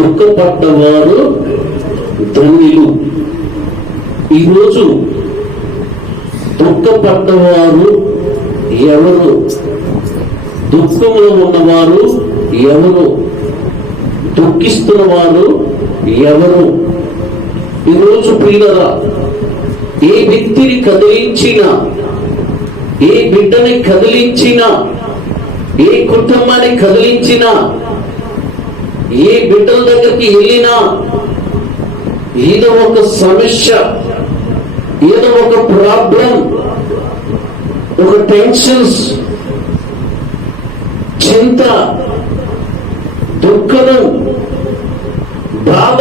దుఃఖపడ్డవారు ధన్యులు. ఈరోజు దుఃఖపడ్డవారు ఎవరు? దుఃఖంలో ఉన్నవారు ఎవరు? దుఃఖిస్తున్న వారు ఎవరు? ఈరోజు ప్రియులరా ఏ వ్యక్తిని కదిలించిన ఏ బిడ్డని కదిలించిన ఏ కుటుంబాన్ని కదిలించిన ఏ బిడ్డల దగ్గరికి వెళ్ళినా ఏదో ఒక సమస్య ఏదో ఒక ప్రాబ్లం ఒక టెన్షన్స్ చింత దుఃఖము బాధ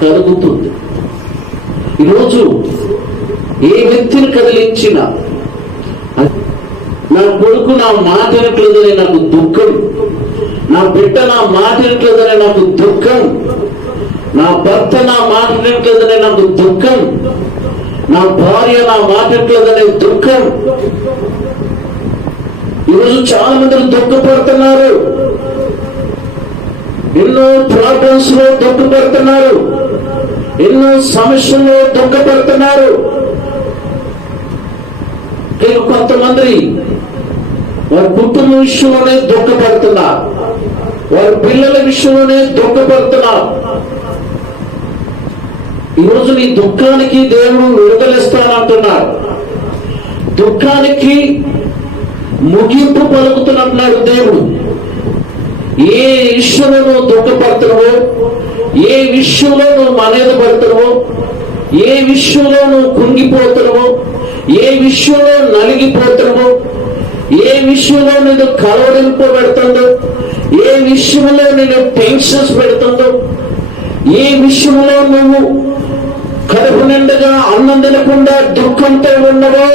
కలుగుతుంది. ఈరోజు ఏ వ్యక్తిని కదిలించిన నా కొడుకు నా మాట వినట్లేదని నాకు దుఃఖం నా బిడ్డ నా మాట వినట్లేదనే నాకు దుఃఖం. నా భర్త నా మాట వినట్లేదనే నాకు దుఃఖం. నా భార్య నా మాట వినట్లేదనే దుఃఖం. ఈరోజు చాలా మంది దుఃఖపడుతున్నారు. ఎన్నో ప్రాబ్లమ్స్లో దుఃఖపడుతున్నారు. ఎన్నో సమస్యల్లో దుఃఖపడుతున్నారు. కొంతమంది వారి కుటుంబ విషయంలోనే దుఃఖపడుతున్నారు. వారి పిల్లల విషయంలోనే దుఃఖపడుతున్నారు ఈరోజు నీ దుఃఖానికి దేవుడు విడుదలిస్తానంటున్నాడు దుఃఖానికి ముగింపు పలుకుతున్నట్టున్నాడు దేవుడు. ఏ విషయంలో నువ్వు దుఃఖపడుతున్నావో ఏ విషయంలో నువ్వు మనేది పడుతున్నావో ఏ విషయంలో నువ్వు కుంగిపోతున్నావో ఏ విషయంలో నలిగిపోతున్నావో ఏ విషయంలో నేను కలవరింపు పెడుతుందో ఏ విషయంలో నేను టెన్షన్స్ పెడుతుందో ఏ విషయంలో నువ్వు కడుపు నిండగా అన్నం తినకుండా దుఃఖంతో ఉండవో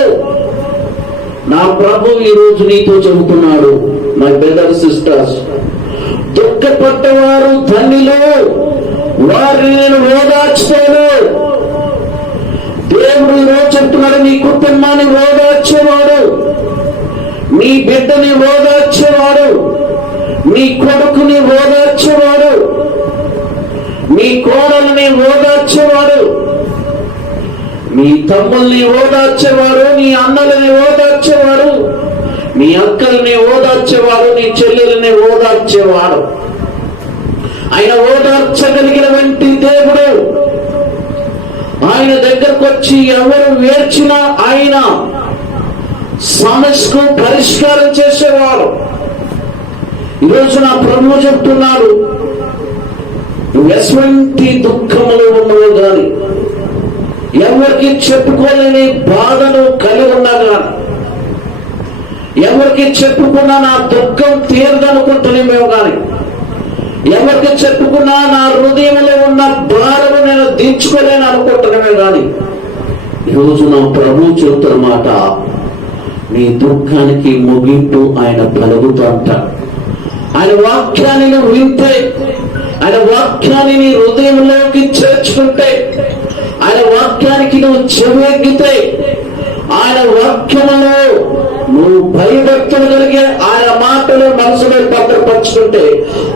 నా ప్రభు ఈ రోజు నీతో చెబుతున్నాడు మై బ్రదర్ సిస్టర్స్ దుఃఖపడ్డవారు తండ్రిలో వారిని నేను ఓదార్చుతాను దేవుడు ఈరోజు చెప్తున్నాడు నీ కుటుంబాన్ని ఓదార్చేవాడు. నీ బిడ్డని ఓదార్చేవాడు నీ కొడుకుని ఓదార్చేవాడు నీ కోడల్ని ఓదార్చేవాడు నీ తమ్ముల్ని ఓదార్చేవాడు నీ అన్నలని ఓదార్చేవాడు నీ అక్కల్ని ఓదార్చేవాడు నీ చెల్లెల్ని ఓదార్చేవాడు. ఆయన ఓదార్చగలిగిన వంటి దేవుడు. ఆయన దగ్గరకు వచ్చి ఎవరు వేర్చినా ఆయన సమస్యకు పరిష్కారం చేసేవారు. ఈరోజు నా ప్రభు చెప్తున్నాడు ఎటువంటి దుఃఖములు ఉన్నవో కానీ ఎవరికి చెప్పుకోలేని బాధను కలిగి ఉన్నా ఎవరికి చెప్పుకున్నా నా దుఃఖం తీరదనుకుంటున్నామేమో కానీ ఎవరికి చెప్పుకున్నా నా హృదయంలో ఉన్న భారము నేను దించుకోలేను అనుకుంటున్నామే గాని ఈరోజు నా ప్రభు చెబుతున్న మాట నీ దుఃఖానికి ముగింపు ఆయన పలుకుతూ అంటాడు. ఆయన వాక్యాన్ని నువ్వు వింటే ఆయన వాక్యాన్ని నీ హృదయంలోకి చేర్చుకుంటే ఆయన వాక్యానికి నువ్వు చెవెక్కితే ఆయన వాక్యములో నువ్వు భయభక్తులు కలిగే ఆయన మాటలు మనసులో భద్రపరుచుకుంటే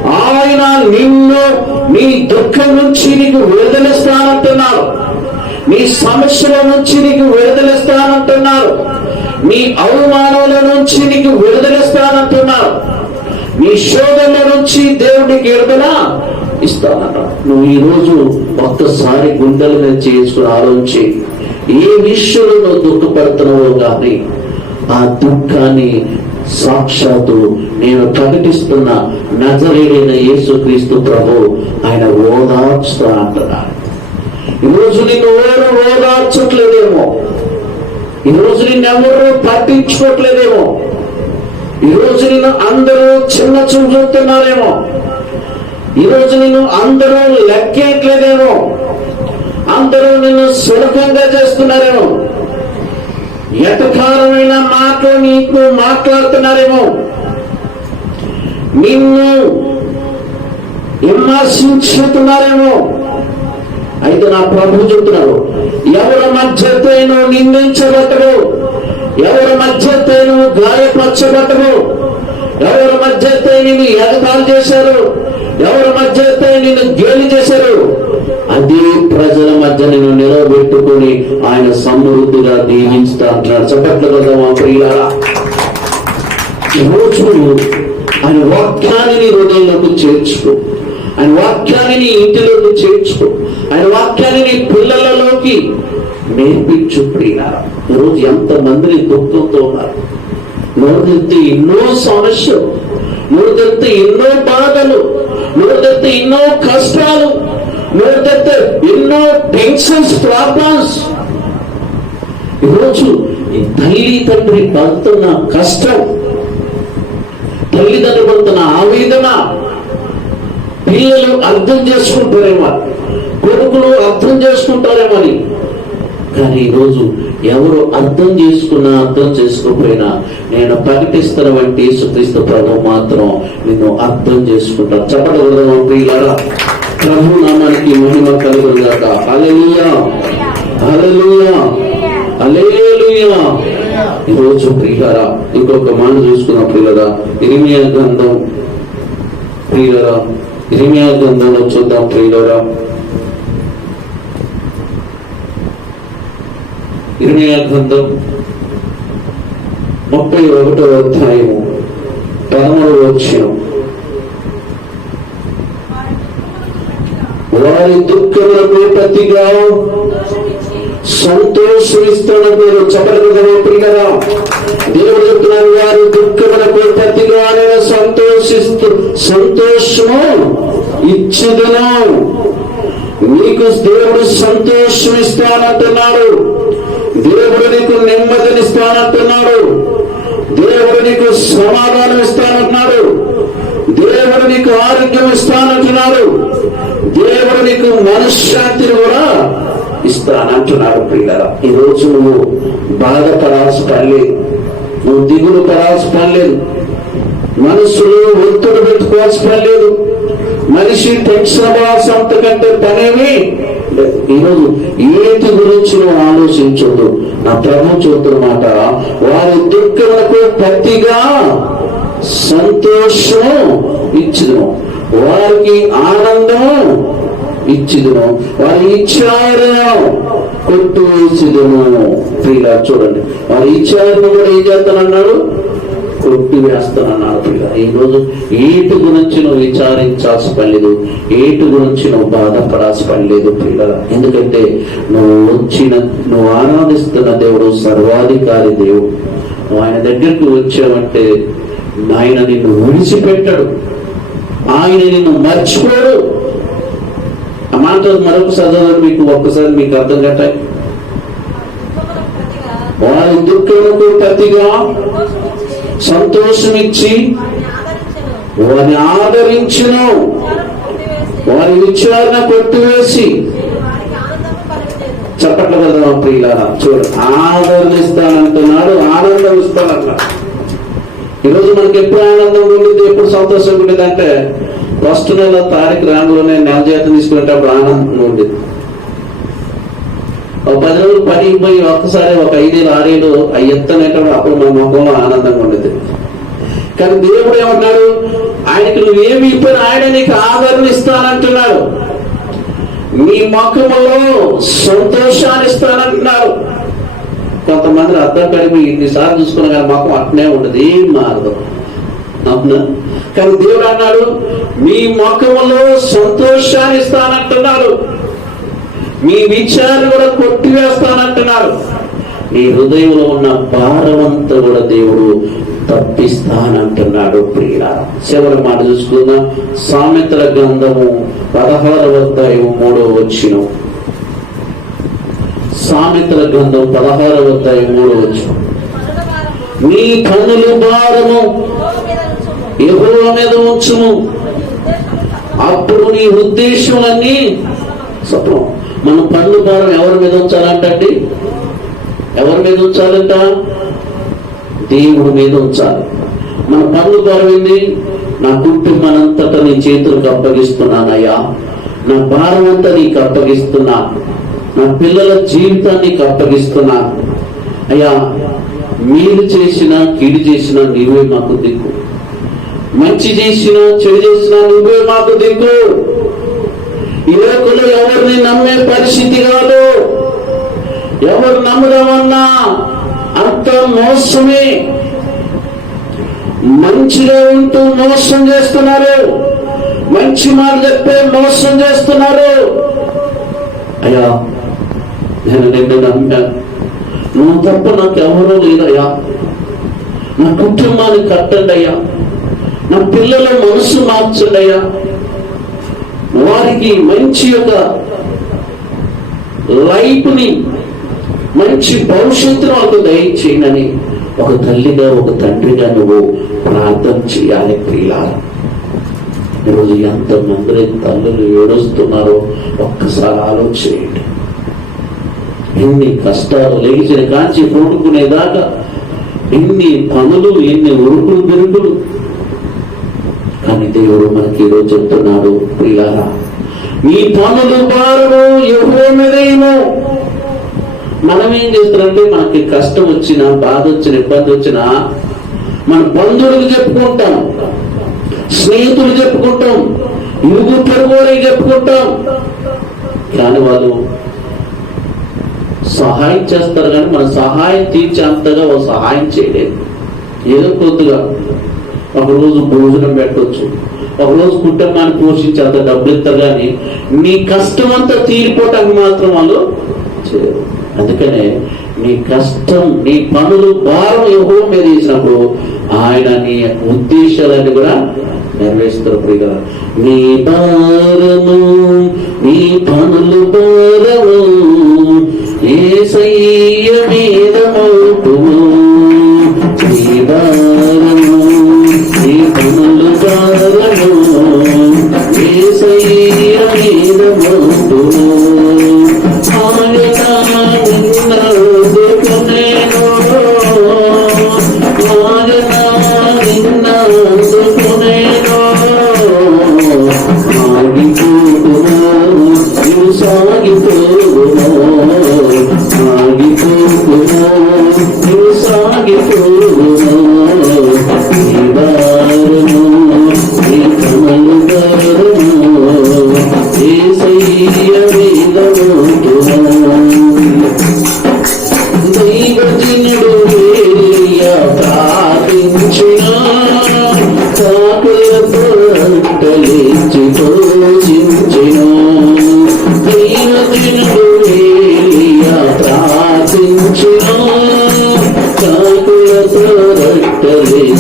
ఆయన నిన్ను నీ దుఃఖం నుంచి నీకు విడుదలిస్తానంటున్నారు. నీ సమస్యల నుంచి నీకు విడుదలిస్తానంటున్నారు. నీ అవమానాల నుంచి నీకు విడుదలిస్తానంటున్నారు నీ శోధనల నుంచి దేవుడికి విడుదల ఇస్తానట. నువ్వు ఈ రోజు ఒక్కసారి గుండెల మీద చేసుకుని ఆలోచించి ఏ విషయంలో నువ్వు దుఃఖపడుతున్నావో కానీ ఆ దుఃఖాన్ని సాక్షాత్తు నేను ప్రకటిస్తున్న నజరేడైన యేసుక్రీస్తు ప్రభు ఆయన ఓదార్చుతా అంటున్నాడు ఈరోజు నిన్ను ఎవరు ఓదార్చట్లేదేమో. ఈరోజు నిన్నెవరు పట్టించుకోవట్లేదేమో. ఈరోజు నిన్ను అందరూ చిన్న చూపుతున్నారేమో చూస్తున్నారేమో. ఈరోజు నిన్ను అందరూ లెక్కేయట్లేదేమో. అందరూ నిన్ను సులభంగా చేస్తున్నారేమో. ఎతకాలమైన మాటలు నీకు మాట్లాడుతున్నారేమో. నిన్ను విమర్శించుతున్నారేమో. అయితే నా ప్రభు చెప్తున్నారు ఎవరి మధ్యతేను నిందించబట్టరు ఎవరి మధ్యతేను గాయపరచబట్టరు ఎవరి మధ్యతే నిన్ను ఎగతాలు చేశారు? ఎవరి మధ్య నిన్ను గేలి చేశారు? అదే ప్రజల మధ్య నేను నిలబెట్టుకుని ఆయన సమృద్ధిగా దీవించుతా అంటున్నాడు చెప్పట్లు కదా మా ప్రియారా? ఈరోజు ఆయన వాక్యాన్ని నీ హృదయంలోకి చేర్చుకో. ఆయన వాక్యాన్ని నీ ఇంటిలోకి చేర్చుకో. ఆయన వాక్యాన్ని నీ పిల్లలలోకి నేర్పించు ప్రియారా ఈరోజు ఎంత మందిని దుఃఖంతో ఉన్నారు నోరుదెత్తి ఎన్నో సమస్యలు నోరుదెత్తి ఎన్నో బాధలు నోరుదెత్తి ఎన్నో కష్టాలు నోరుదెత్తి ఎన్నో టెన్షన్స్ ప్రాబ్లమ్స్ ఈరోజు తల్లి తండ్రి పడుతున్న కష్టం తల్లిదండ్రులు పడుతున్న ఆవేదన పిల్లలు అర్థం చేసుకుంటారేమో చేసుకుంటారేమని. కానీ ఈరోజు ఎవరు అర్థం చేసుకున్నా అర్థం చేసుకోకపోయినా నేను ప్రకటిస్తున్న వంటి సుక్రీస్తు ప్రభు మాత్రం నిన్ను అర్థం చేసుకుంటాను చెప్పకూడదు ప్రియులారా ప్రభు నామానికి మహిమ కలుగురుగాక అలెలుయా అలెలుయా అలెలుయా ఈరోజు ప్రియులారా ఇంకొక మాట చూసుకున్న ప్రియులరా ఇరిమియా గ్రంథం ప్రియులరా ఇరిమియా గ్రంథంలో చూద్దాం ప్రియులరా. ఇరిమియా గ్రంథం ముప్పై ఒకటో అధ్యాయము పదమూడవ వచ్చిన వారి దుఃఖములకు ప్రతిగా సంతోషమిస్తున్న మీరు చెప్పగలగో ప్రియులరా దేవుడు చెప్తున్నాను వారి దుఃఖములకు ప్రతిగా నేను సంతోషిస్తూ సంతోషము ఇచ్చుదును. నీకు దేవుడు సంతోషం ఇస్తానంటున్నాడు. దేవుడు నీకు నెమ్మదినిస్తానంటున్నాడు దేవుడు నీకు సమాధానం ఇస్తానంటున్నాడు. దేవుడు నీకు ఆరోగ్యం ఇస్తానంటున్నాడు. దేవుడు నీకు మనశ్శాంతిని కూడా ఇస్తానంటున్నాడు పిల్లల ఈ రోజు నువ్వు బాధపడాల్సిన పని లేదు నువ్వు దిగులు పడాల్సి పడలేదు. మనసులో ఒత్తిడి పెట్టుకోవాల్సి పడలేదు. మనిషి టెన్షన్ అవ్వాల్సిన అంతకంటే పనేమి ఈరోజు ఏటి గురించి నువ్వు ఆలోచించొద్దు? నా ప్రభు చూస్తున్న మాట వారి దుఃఖములకు ప్రతిగా సంతోషం ఇచ్చుదును. వారికి ఆనందం ఇచ్చిదును. వారి ఇచ్చారు కొట్టు వేసిదును. చూడండి. వారి ఇచ్చారు కూడా ఏం చేస్తానన్నాడు కొట్టి వేస్తానన్నాడు ప్రియుల ఈ రోజు ఏటు గురించి నువ్వు విచారించాల్సి పని లేదు ఏటు గురించి నువ్వు బాధపడాల్సి పని లేదు ప్రియుల ఎందుకంటే నువ్వు వచ్చిన నువ్వు ఆనందిస్తున్న దేవుడు సర్వాధికారి దేవుడు. నువ్వు ఆయన దగ్గరికి వచ్చావంటే ఆయన నిన్ను విడిచిపెట్టాడు. ఆయన నిన్ను మర్చిపోడు. ఆ మాట మరొకసారి మీకు ఒక్కసారి మీకు అర్థం కట్టాయి. వారి దుఃఖములకు ప్రతిగా సంతోషమిచ్చి వారిని ఆదరించును. వారి విచారణ కొట్టివేసి. చప్పట్లు కదా ప్రియుల చూడు ఆదరణిస్తానంటున్నాడు ఆనందం ఇస్తానన్నాడు ఈరోజు మనకి ఎప్పుడు ఆనందం ఉండింది ఎప్పుడు సంతోషం ఉండేది అంటే ఫస్ట్ నెల తారీఖు రాంగ్లోనే నెల జీతం తీసుకునేటప్పుడు ఆనందం ఉండేది ఒక పది రోజులు పనికి పోయి ఒక్కసారి ఒక ఐదేళ్ళు ఆరేళ్ళు అవి ఎత్తనేటప్పుడు అప్పుడు మన ముఖంలో ఆనందంగా ఉండేది. కానీ దేవుడు ఏమన్నాడు ఆయనకి నువ్వేమి ఇప్పుడు ఆయన నీకు ఆదరణ ఇస్తానంటున్నాడు. నీ ముఖములో సంతోషాన్ని ఇస్తానంటున్నాడు. కొంతమంది అర్థం కలిపి ఇన్నిసార్లు చూసుకున్న కానీ ముఖం అట్నే ఉండదు ఏం మారదు. అవునా? కానీ దేవుడు అన్నాడు మీ మొఖములో సంతోషాన్ని ఇస్తానంటున్నాడు. మీ విచారాలు కూడా కొట్టివేస్తానంటున్నాడు. నీ హృదయంలో ఉన్న భారమంతా కూడా దేవుడు తప్పిస్తానంటున్నాడు ప్రియ చివరి మాట చూసుకుందాం. సామెతల గ్రంథము పదహారవ అధ్యాయం మూడవ వచ్చిన సామెతల గ్రంథం పదహారవ అధ్యాయం మూడవ వచ్చిన నీ పనులు భారము. ఎగువ మీద ఉంచుము. అప్పుడు నీ ఉద్దేశములన్నీ సత్వం. మన పన్ను భారం ఎవరి మీద ఉంచాలంటండి? ఎవరి మీద ఉంచాలంట? దేవుడి మీద ఉంచాలి. మన పన్ను భారం ఏంది? నా కుటుంబానంతటా నీ చేతులకు అప్పగిస్తున్నానయ్యా. నా భారం అంతా నీకు అప్పగిస్తున్నా. నా పిల్లల జీవితాన్ని నీకు అప్పగిస్తున్నా. అయ్యా మీరు చేసిన కీడు చేసిన నీవే మాకు దిక్కు. మంచి చేసినా చెడు చేసినా నువ్వే మాకు దిక్కు. ఈ ఎవరిని నమ్మే పరిస్థితి కాదు. ఎవరు నమ్ముదామన్నా అంత మోసమే. మంచిగా ఉంటూ మోసం చేస్తున్నారు. మంచి మాట చెప్పే మోసం చేస్తున్నారు. అయ్యా నేను నిన్ను నమ్మాను? నువ్వు తప్ప నాకు ఎవరూ లేదయ్యా నా కుటుంబాన్ని కట్టండి అయ్యా నా పిల్లల మనసు మార్చండి అయ్యా వారికి మంచి యొక్క లైఫ్ని మంచి భవిష్యత్తును వాళ్ళకు దయచేయనని ఒక తల్లిగా ఒక తండ్రిగా నువ్వు ప్రార్థన చేయాలి ప్రియులారా. ఈరోజు ఎంతమంది తల్లులు ఏడుస్తున్నారో ఒక్కసారి ఆలోచించండి. ఎన్ని కష్టాలు లేచిన కాంచి పూడుకునేదాకా ఎన్ని పనులు ఎన్ని ఉరుకులు బిరుకులు అని దేవుడు మనకి ఈరోజు చెప్తున్నాడు. పిల్లారా మీ పనులు భారము ఎవరో మీదేమో. మనం ఏం చేస్తారంటే మనకి కష్టం వచ్చిన బాధ వచ్చిన ఇబ్బంది వచ్చిన మన బంధువులకు చెప్పుకుంటాం. స్నేహితులు చెప్పుకుంటాం. ఇరుగు పొరుగువారికి చెప్పుకుంటాం. కానీ వాళ్ళు సహాయం చేస్తారు కానీ మన సహాయం తీర్చేంతగా వాళ్ళు సహాయం చేయలేదు. ఏదో కొద్దిగా ఒక రోజు భోజనం పెట్టవచ్చు ఒక రోజు కుటుంబాన్ని పోషించి అంత డబ్బులు ఇస్తారు కానీ నీ కష్టం అంతా తీరిపోవటానికి మాత్రం వాళ్ళు చేయరు. అందుకనే నీ కష్టం నీ పనులు భారం ఎవరో మీద వేసినప్పుడు ఆయన నీ ఉద్దేశాలన్నీ కూడా నెరవేరుస్తారు ప్రియుగా నీ భారము నీ పనులు భారము ఏసయ్య మీద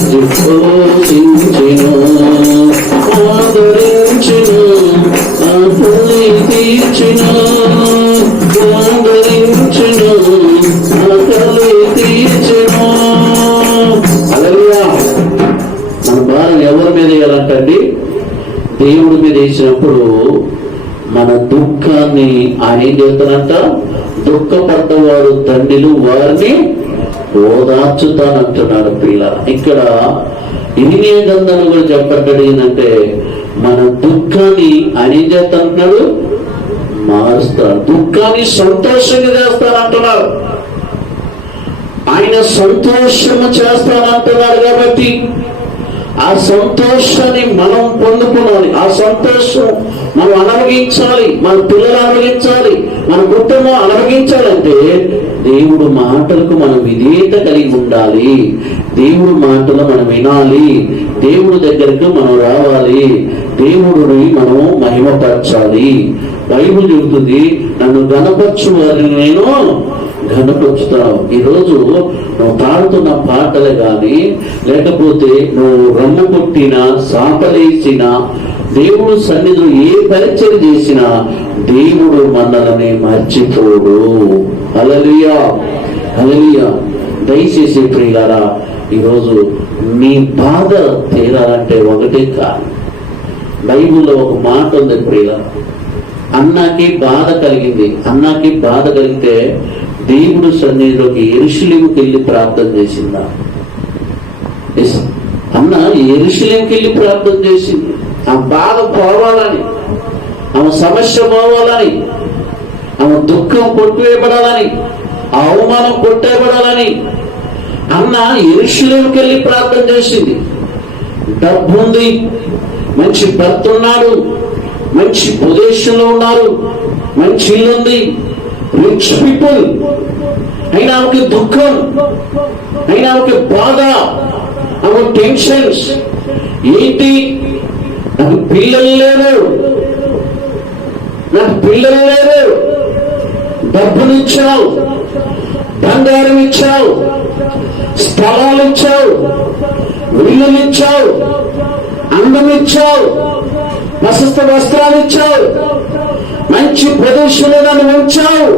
రట్టలించి పోషించిన ఆదరించిన ఆపలి ఆకలి మన భారం ఎవరి మీద వేయాలంటండి దేవుడి మీద వేసినప్పుడు మన దుఃఖాన్ని ఆయన ఏం చేస్తానంట దుఃఖపడ్డవారు తండ్రిలు వారిని ఓదార్చుతానంటున్నాడు పిల్ల ఇక్కడ ఇనినే గంధము కూడా చెప్పడ్డాడు ఏంటంటే మన దుఃఖాన్ని ఆయన ఏం చేస్తానంటున్నాడు మారుస్తాడు. దుఃఖాన్ని సంతోషంగా చేస్తానంటున్నారు ఆయన సంతోషము చేస్తానంటున్నాడు కాబట్టి ఆ సంతోషాన్ని మనం పొందుకోవాలి. ఆ సంతోషం మనం అనుభవించాలి మన పిల్లలు అనుభవించాలి మన కుటుంబం అనుభవించాలంటే దేవుడు మాటలకు మనం విధేయత కలిగి ఉండాలి. దేవుడు మాటలు మనం వినాలి. దేవుడి దగ్గరకు మనం రావాలి. దేవుడిని మనం మహిమపరచాలి. బైబుల్ చెబుతుంది నన్ను గణపరచు వారిని నేను ఘనపరుచుతావు ఈరోజు నువ్వు పాడుతున్న పాటలు కానీ లేకపోతే నువ్వు రమ్ము కొట్టినా సాపలేసిన దేవుడు సన్నిధిలో ఏ పరిచయం చేసినా దేవుడు మనల్ని మర్చిపోడు. అలలియా అలలియా దయచేసి ప్రియులారా ఈరోజు మీ బాధ తీరాలంటే ఒకటే కాదు బైబిల్లో ఒక మాట ఉంది ప్రియులారా. అన్నాకి బాధ కలిగింది. అన్నాకి బాధ కలిగితే దేవుడు సన్నిధిలోకి ఎరుషులేముకి వెళ్ళి ప్రార్థన చేసిందా? ఎస్. అన్న ఎరుషులేంకి వెళ్ళి ప్రార్థన చేసింది. ఆ బాధ పోవాలని ఆమె సమస్య పోవాలని ఆమె దుఃఖం కొట్టివేయబడాలని అవమానం కొట్టేయబడాలని. అన్న ఎరుషులేంకి వెళ్ళి ప్రార్థన చేసింది. డబ్బు ఉంది మంచి భర్త ఉన్నాడు మంచి పొజిషన్లో ఉన్నారు మంచి ఇల్లు ఉంది రిచ్ పీపుల్ అయినా ఆమెకి దుఃఖం అయినా ఆమెకి బాధ ఆమె టెన్షన్స్ ఏంటి? నాకు పిల్లలు లేరు. నాకు పిల్లలు లేరు. డబ్బునిచ్చావు బంగారం ఇచ్చావు స్థలాలు ఇచ్చావు ఇల్లులు ఇచ్చావు అందం ఇచ్చావు ప్రశస్త వస్త్రాలు ఇచ్చావు. మంచి ప్రదేశంలో నన్ను ఉంచావు.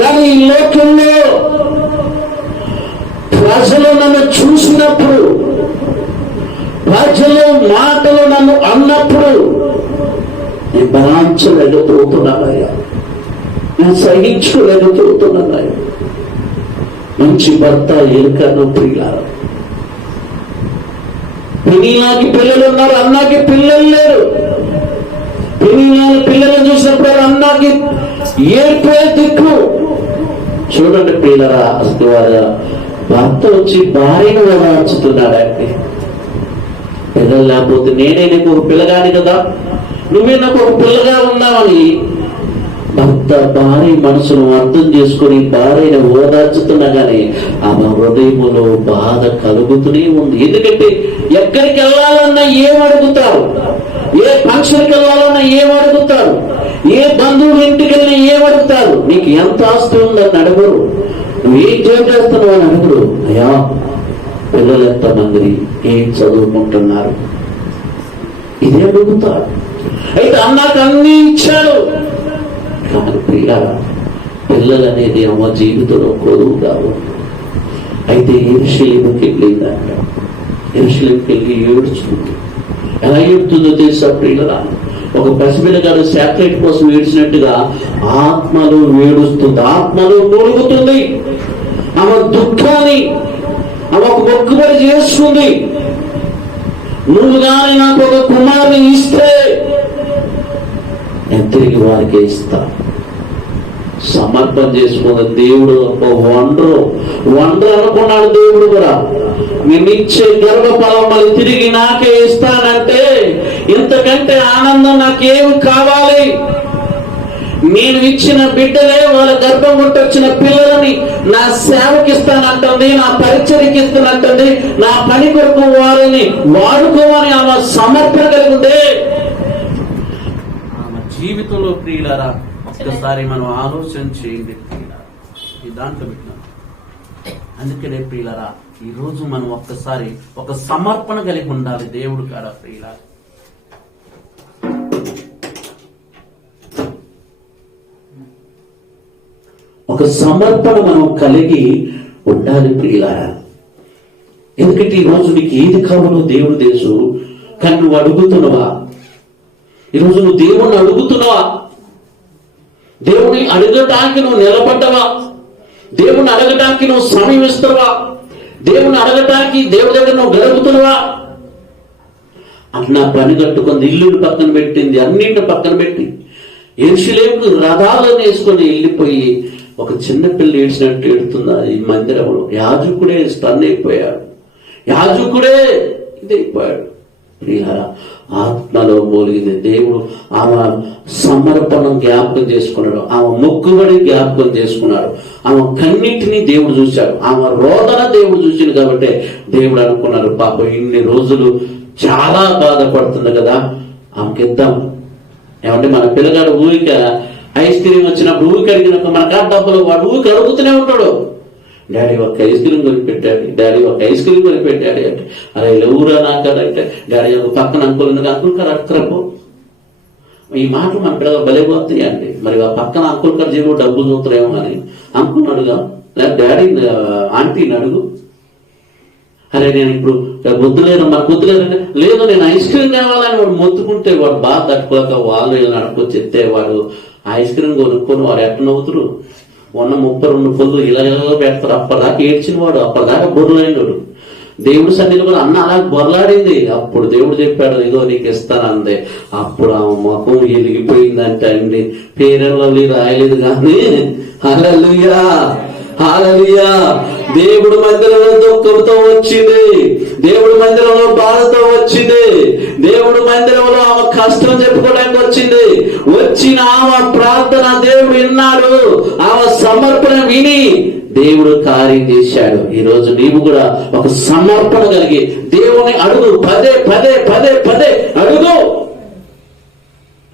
కానీ ఈ లోకంలో ప్రజలు నన్ను చూసినప్పుడు ప్రజలు మాటలు నన్ను అన్నప్పుడు నేను భరాంచలేకపోతున్నానయ్యా నేను సహించుకోలేకపోతున్నానయ్యా మంచి భర్త ఎలుకను ప్రియులారా. పెనీలాకి పిల్లలు ఉన్నారు అన్నాకి పిల్లలు లేరు. పెనీలాకి పిల్లలను చూసినప్పుడు అన్నాకి ఏ దిక్కు చూడండి పిల్లరా అసలు భర్త వచ్చి భార్యను ఓదార్చుతున్నాడండి పిల్లలు లేకపోతే నేనే నీకు ఒక పిల్లగాని కదా? నువ్వే నాకు ఒక పిల్లగా ఉన్నావని భర్త భార్య మనసును అర్థం చేసుకుని భార్యను ఓదార్చుతున్నా కానీ ఆమె హృదయములో బాధ కలుగుతూనే ఉంది. ఎందుకంటే ఎక్కడికి వెళ్ళాలన్నా ఏం అడుగుతారు? ఏ ఫంక్షన్కి వెళ్ళాలన్నా ఏం అడుగుతారు ఏ బంధువులు ఇంటికి వెళ్ళినా ఏం అడుగుతారు నీకు ఎంత ఆస్తి ఉందని అడగరు. నువ్వు ఏం చేస్తున్నావు అని అడుగురు. అయ్యా పిల్లలు ఎంతమంది ఏం చదువుకుంటున్నారు? ఇదే అడుగుతారు అయితే అన్నాకు అన్ని ఇచ్చాడు. కానీ పిల్లల పిల్లలు అనేది అమ్మ జీవితంలో కొడువుగా ఉంది. అయితే ఎరుశలేముకి వెళ్ళిందంట. ఎరుశలేముకి వెళ్ళి ఏడుచుకుంది. ఎలా చెప్తుందో తెలుసా ప్రియులరా? ఒక పసిపిల్లగాడు శాటిలైట్ కోసం ఏడ్చినట్టుగా ఆత్మలో ఏడుస్తుంది. ఆత్మలో మూలుగుతుంది ఆమె దుఃఖాన్ని ఆమె ఒక మొక్కుబడి చేస్తుంది. నువ్వు కానీ నాకు ఒక కుమారుని ఇస్తే నేను తిరిగి వారికి ఇస్తాను సమర్పణ చేసుకున్న దేవుడు వండరు వండరు. అనుకున్నాడు దేవుడు కూడా. నేనిచ్చే గర్భఫలం మళ్ళీ తిరిగి నాకే ఇస్తానంటే ఇంతకంటే ఆనందం నాకేమి కావాలి? నేను ఇచ్చిన బిడ్డలే వాళ్ళ గర్భం కొట్టొచ్చిన పిల్లలని నా సేవకిస్తానంటుంది నా పరిచయకి ఇస్తానంటుంది నా పని కొరకు వారిని వాడుకోమని ఆమె సమర్పణ కలిగితే ఆమె జీవితంలో ప్రియులరా ఒక్కసారి మనం ఆలోచన చేయండి. ఈ దాంట్లో పెట్టినాం. అందుకనే ప్రియులరా ఈ రోజు మనం ఒక్కసారి ఒక సమర్పణ కలిగి ఉండాలి దేవుడు కాడ ప్రియుల ఒక సమర్పణ మనం కలిగి ఉండాలి ప్రియులారా. ఎందుకంటే ఈ రోజు నీకు ఏది కావాలో దేవుడు తెలుసు. కానీ నువ్వు అడుగుతున్నావా? ఈరోజు నువ్వు దేవుణ్ణి అడుగుతున్నావా? దేవుని అడగటానికి నువ్వు నిలబడ్డవా? దేవుని అడగటానికి నువ్వు సమీపిస్తావా దేవుని అడగటానికి దేవు దగ్గర నువ్వు గడుపుతున్నావా? అన్న పని కట్టుకుంది ఇల్లుని పక్కన పెట్టింది అన్నింటిని పక్కన పెట్టి ఎరుషులేకు రథాలను వేసుకొని వెళ్ళిపోయి ఒక చిన్న పిల్ల ఏడ్చినట్టు ఏడుతుంది? ఈ మందిరంలో యాజకుడే స్టన్ అయిపోయాడు. యాజకుడే ఇదైపోయాడు. ప్రియారా ఆత్మలో మూలిగింది దేవుడు ఆమె సమర్పణం జ్ఞాపకం చేసుకున్నాడు. ఆమె మొక్కుబడి జ్ఞాపకం చేసుకున్నాడు. ఆమె కన్నింటినీ దేవుడు చూశాడు. ఆమె రోదన దేవుడు చూసింది కాబట్టి దేవుడు అనుకున్నాడు పాప ఇన్ని రోజులు చాలా బాధపడుతుంది కదా. ఆమెకి ఇద్దాం. ఏమంటే మన పిల్లగాడు ఊరిక ఐస్ క్రీమ్ వచ్చినప్పుడు ఊరికి అడిగినప్పుడు మన కాడ డబ్బులు వాడు ఊరికి అడుగుతూనే ఉంటాడు. డాడీ ఒక ఐస్ క్రీమ్ కొనిపెట్టాడు. డాడీ ఒక ఐస్ క్రీమ్ కొనిపెట్టాడు. అంటే అరే ఎవరా అంటే డాడీ ఒక పక్కన అంకుల్ ఉంది అంకుల్ గారు అక్కరపు ఈ మాట మన పిల్లలు బలిపోతున్నాయి అండి. మరి ఆ పక్కన అంకుల్ గారు జీవో డబ్బులు చూస్తారేమో అని. అనుకున్నాడుగా లేదా డాడీ ఆంటీని అడుగు. అరే నేను ఇప్పుడు బుద్ధి లేదు మన బుద్ధి లేదంటే లేదు నేను ఐస్ క్రీమ్ కావాలని వాడు మొత్తుకుంటే వాడు బాగా తట్టుకోక వాళ్ళు వీళ్ళు చెప్తే వాడు ఐస్ క్రీమ్ కొనుక్కొని వాడు ఎట్ట నవ్వుతురు? ఉన్న ముప్పై రెండు పళ్ళు ఇలా ఇలా పెడతారు. అప్పటిదాకా ఏడ్చిన వాడు అప్పటిదాకా బొర్రలైనడు. దేవుడు సన్నిధి కూడా అన్న అలా బొర్లాడింది. అప్పుడు దేవుడు చెప్పాడు ఇదో నీకు ఇస్తానంది. అప్పుడు ఆ ముఖం ఎలిగిపోయిందంటే అండి. పేరెళ్ళవి రాయలేదు కానీ అలలుయా హాలలుయా దేవుడు మందిరంలో దుఃఖంతో వచ్చింది. దేవుడు మందిరంలో బాధతో వచ్చింది. దేవుడు మందిరంలో ఆమె కష్టం చెప్పుకోవడానికి వచ్చింది. వచ్చిన ఆమె ప్రార్థన దేవుడు విన్నాడు. ఆమె సమర్పణ విని దేవుడు కార్యం చేశాడు. ఈ రోజు నీవు కూడా ఒక సమర్పణ కలిగి దేవుని అడుగు. పదే పదే పదే పదే అడుగు.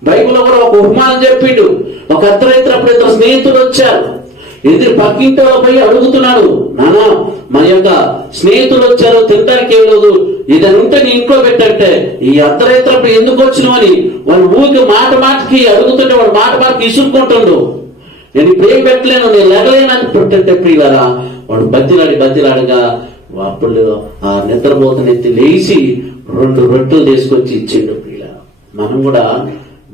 బైబిల్లో కూడా ఒక ఉపమానం చెప్పిండు. ఒక అర్ధరైతులు అప్పుడు ఇద్దరు స్నేహితులు వచ్చారు. ఎదురు పక్కింటి పోయి అడుగుతున్నాడు నానా మన యొక్క స్నేహితులు వచ్చారు తినడానికి ఏం లేదు. ఇదని ఉంటే నీ ఇంట్లో పెట్టంటే ఈ అర్ధరైతులప్పుడు ఎందుకు వచ్చినవని? వాళ్ళు ఊరికి మాట మాటకి అడుగుతుంటే వాడు మాట మాటకి ఇసుక్కుంటుండు. నేను ఇప్పుడు ఏం పెట్టలేను నేను లెగలేనని పెట్టంటే ప్రియులరా వాడు బతిలాడి బతిలాడగా అప్పుడు ఆ నిద్రపోతున్న ఎత్తి లేచి రెండు రొట్టెలు తీసుకొచ్చి ఇచ్చిండు ప్రియుల మనం కూడా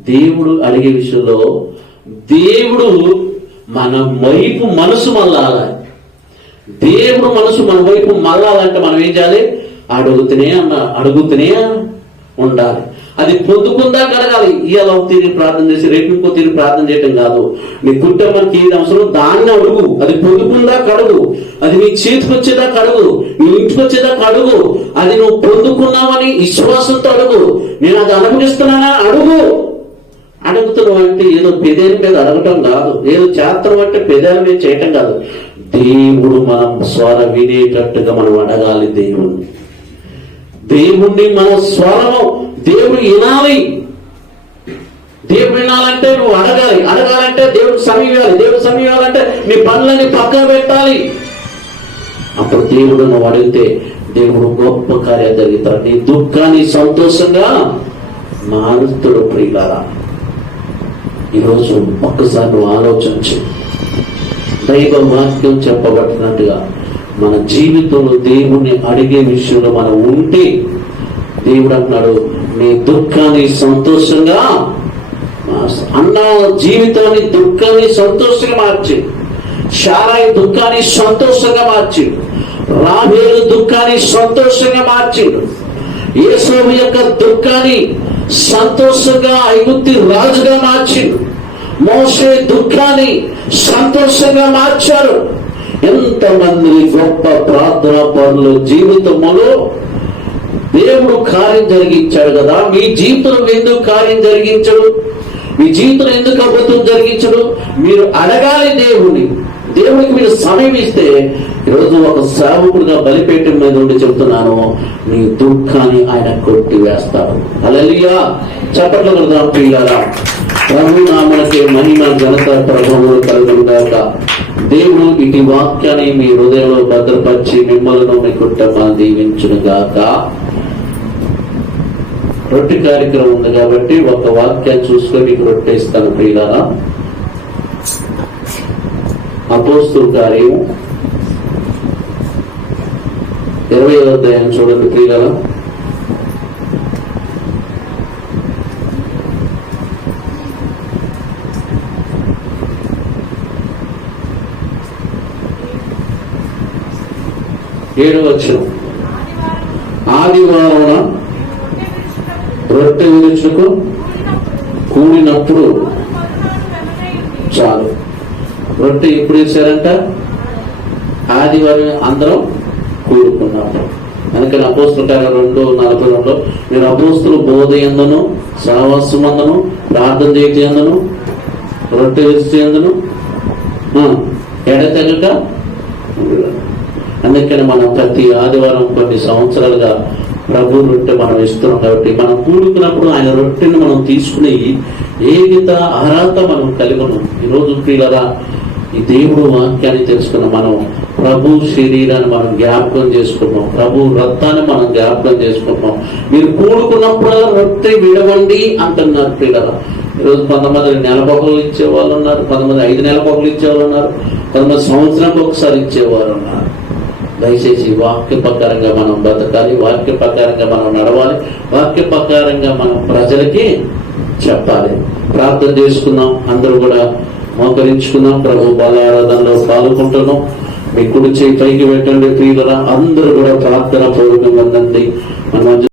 దేవుడు అడిగే విషయంలో దేవుడు మన వైపు మనసు మళ్ళాలి. దేవుడు మనసు మన వైపు మళ్ళాలంటే మనం ఏం చేయాలి? అడుగుతూనే అన్న అడుగుతూనే ఉండాలి. అది పొద్దుకుందా కలగాలి. ఇవాళ తిరిగి ప్రార్థన చేసి రేపు ఇంకో తిరిగి ప్రార్థన చేయటం కాదు. నీ కుటుంబానికి ఏది అవసరం దాన్ని అడుగు. అది పొద్దుకుందా కడుగు అది నీ చేతికి వచ్చేదా కడుగు నీ ఇంటికి వచ్చేదా కడుగు అది నువ్వు పొందుకున్నావని విశ్వాసంతో అడుగు. నేను అది అనుభవిస్తున్నానా? అడుగు. అడుగుతున్నావు అంటే ఏదో పెదేని మీద అడగటం కాదు. ఏదో చేస్తాం అంటే పెదేల మీద చేయటం కాదు. దేవుడు మనం స్వర వినేటట్టుగా మనం అడగాలి దేవుడు దేవుణ్ణి మన స్వరము. దేవుడు వినాలి. దేవుడు వినాలంటే నువ్వు అడగాలి. అడగాలంటే దేవుడు సమీపాలి దేవుడు సమీపాలంటే నీ పనులని పక్కన పెట్టాలి. అప్పుడు దేవుడు నువ్వు అడిగితే దేవుడు గొప్ప కార్యం జరుగుతాడు నీ దుఃఖాన్ని సంతోషంగా మారుతుడు ప్రియులారా. ఈరోజు ఒక్కసారి నువ్వు ఆలోచించు. దైవ వాక్యం చెప్పబడినట్టుగా మన జీవితంలో దేవుణ్ణి అడిగే విషయంలో మనం ఉంటే దేవుడు అంటున్నాడు నీ దుఃఖాన్ని సంతోషంగా అన్న జీవితాన్ని దుఃఖాన్ని సంతోషంగా మార్చి. శారాయి దుఃఖాన్ని సంతోషంగా మార్చి. రాబేలు దుఃఖాన్ని సంతోషంగా మార్చిండు యేసోబు యొక్క దుఃఖాన్ని సంతోషంగా ఐగుప్తి రాజుగా మార్చిండు మోసే దుఃఖాన్ని సంతోషంగా మార్చారు ఎంతమంది గొప్ప ప్రార్థన పనులు జీవితంలో దేవుడు కార్యం జరిగించాడు కదా? మీ జీవితంలో ఎందుకు కార్యం జరిగించడు? మీ జీవితంలో ఎందుకు అబద్ధం జరిగించడు? మీరు అడగాలి దేవుని దేవునికి మీరు సమయం ఇస్తే ఈరోజు ఒక సేవకుడిగా బలిపేటం మీద ఉండి చెప్తున్నాను నీ దుఃఖాన్ని ఆయన కొట్టి వేస్తాడు అలలియా చప్పట్లు కదా పిల్లరా ప్రభు నామనకి మహిమ ఘనత కలిగి కలుగుగాక దేవుడు ఇటు వాక్యాన్ని మీ హృదయంలో భద్రపరిచి మిమ్మల్ని మీ కుటుంబాన్ని దీవించును గాక రొట్టె కార్యక్రమం ఉంది కాబట్టి ఒక వాక్యాన్ని చూసుకొని మీకు రొట్టె ఇస్తాను ప్రియులారా. అపోస్తు కార్యం ఇరవై అధ్యాయం చూడండి ప్రియులారా. ఏడు వచ్చిన ఆదివారం రొట్టె విరుచుకు కూడినప్పుడు చాలు. రొట్టె ఎప్పుడు వేశారంట? ఆదివారం అందరం కూడుకున్నాము అందుకని అపోస్తుల కార్యం రెండు నలభై రెండులో మీరు అపోస్తులు బోధ ఎందును సహవాసం అందను ప్రార్థన చేయటి ఎందును రొట్టె విరిచి ఎందును? ఎడతెగక అందుకని మనం ప్రతి ఆదివారం కొన్ని సంవత్సరాలుగా ప్రభు రొట్టె మనం ఇస్తున్నాం కాబట్టి మనం కూడుకున్నప్పుడు ఆయన రొట్టెని మనం తీసుకుని ఏగిత అర్హత మనం కలిగను? ఈరోజు ప్రియులరా ఈ దేవుడు వాక్యాన్ని తెలుసుకున్న మనం ప్రభు శరీరాన్ని మనం జ్ఞాపకం చేసుకున్నాం ప్రభు రక్తాన్ని మనం జ్ఞాపకం చేసుకుంటున్నాం. మీరు కూడుకున్నప్పుడు రొట్టె విడవండి అంటున్నారు ప్రియులరా. ఈరోజు కొంతమంది నెల బొక్కలు ఇచ్చే వాళ్ళు ఉన్నారు కొంతమంది ఐదు నెల బొక్కలు ఇచ్చేవాళ్ళు ఉన్నారు కొంతమంది సంవత్సరానికి ఒకసారి ఇచ్చేవారు ఉన్నారు. దయచేసి వాక్య ప్రకారంగా మనం బ్రతకాలి వాక్య ప్రకారంగా మనం నడవాలి వాక్య ప్రకారంగా మనం ప్రజలకి చెప్పాలి. ప్రార్థన చేసుకుందాం అందరూ కూడా మోకరించుకుందాం ప్రభు బాలారాధనలో పాల్గొంటున్నాం. మీ కుడి చేయి పైకి పెట్టండి ప్రియులరా అందరూ కూడా ప్రార్థన పూర్వకంగా ఉందండి మన